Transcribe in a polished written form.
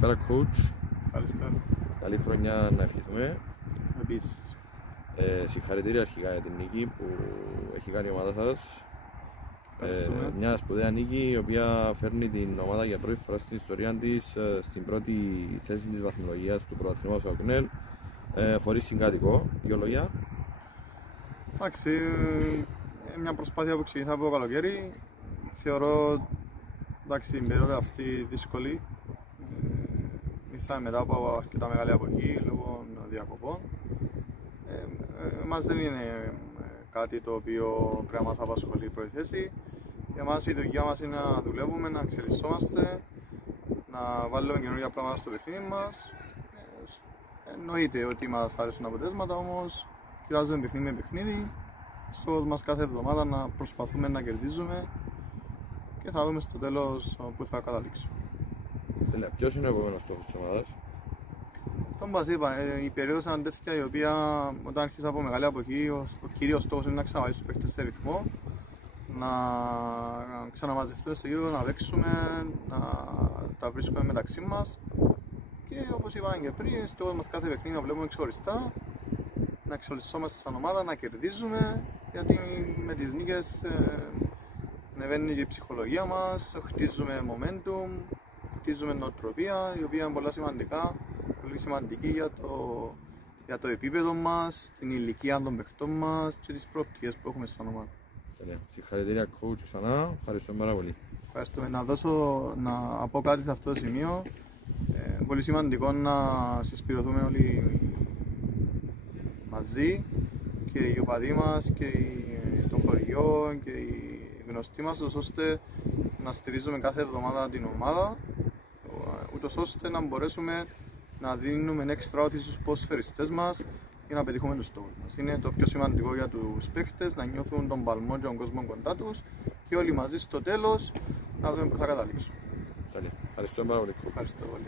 Καλησπέρα coach. Καλησπέρα. Καλή χρονιά να ευχηθούμε. Επίσης. Συγχαρητήρια αρχικά για την νίκη που έχει κάνει η ομάδα σας. Μια σπουδαία νίκη η οποία φέρνει την ομάδα για πρώτη φορά στην ιστορία της στην πρώτη θέση της βαθμολογίας του πρωταθλήματος ΑΚΝΕΛ, χωρίς συγκάτοικο. Δύο λόγια. Εντάξει, μια προσπάθεια που ξεκίνησα από το καλοκαίρι. Θεωρώ την περίοδο αυτή δύσκολη. Ήρθαμε μετά από αρκετά μεγάλη αποχή λόγω διακοπών. Εμάς δεν είναι κάτι το οποίο πρέπει να μας απασχολεί η πρώτη θέση. Για μας η δουλειά μας είναι να δουλεύουμε, να εξελισσόμαστε, να βάλουμε καινούργια πράγματα στο παιχνίδι μας. Εννοείται ότι μας αρέσουν τα αποτελέσματα, όμως κοιτάζουμε παιχνίδι με παιχνίδι. Στόχος μας κάθε εβδομάδα να προσπαθούμε να κερδίζουμε και θα δούμε στο τέλος που θα καταλήξουμε. Ποιος είναι ο επόμενος στόχος της ομάδας? Αυτό που σας είπα, η περίοδος είναι τέτοια η οποία όταν αρχίσα από μεγάλη αποχή, ο κύριος στόχος είναι να ξαναβάλει τους παίκτες σε ρυθμό, να ξαναμαζευτούμε στο γήπεδο, να παίξουμε, να τα βρίσκουμε μεταξύ μας και όπως είπαμε και πριν, στόχος μας κάθε παιχνίδι να βλέπουμε ξεχωριστά, να εξελισσόμαστε σαν ομάδα, να κερδίζουμε, γιατί με τις νίκες ανεβαίνει και η ψυχολογία μας, χτίζουμε momentum, χτίζουμε νοοτροπία, η οποία είναι πολύ σημαντική για το επίπεδο μας, την ηλικία των παιχτών μας και τις προοπτικές που έχουμε σαν ομάδα. Συγχαρητήρια coach ξανά, ευχαριστούμε πάρα πολύ. Ευχαριστούμε. Να πω κάτι σε αυτό το σημείο. Πολύ σημαντικό να συσπηρωθούμε όλοι μαζί, και οι οπαδοί μας και το χωριό και οι γνωστοί μας, ώστε να στηρίζουμε κάθε εβδομάδα την ομάδα, ούτως ώστε να μπορέσουμε να δίνουμε έξτρα όθηση στους ποδοσφαιριστές μας για να πετύχουμε τους στόχους μας. Είναι το πιο σημαντικό για τους παίχτες, να νιώθουν τον παλμό και τον κόσμο κοντά τους και όλοι μαζί στο τέλος να δούμε πού θα καταλήξουμε. Ευχαριστούμε πάρα πολύ. Ευχαριστώ πολύ.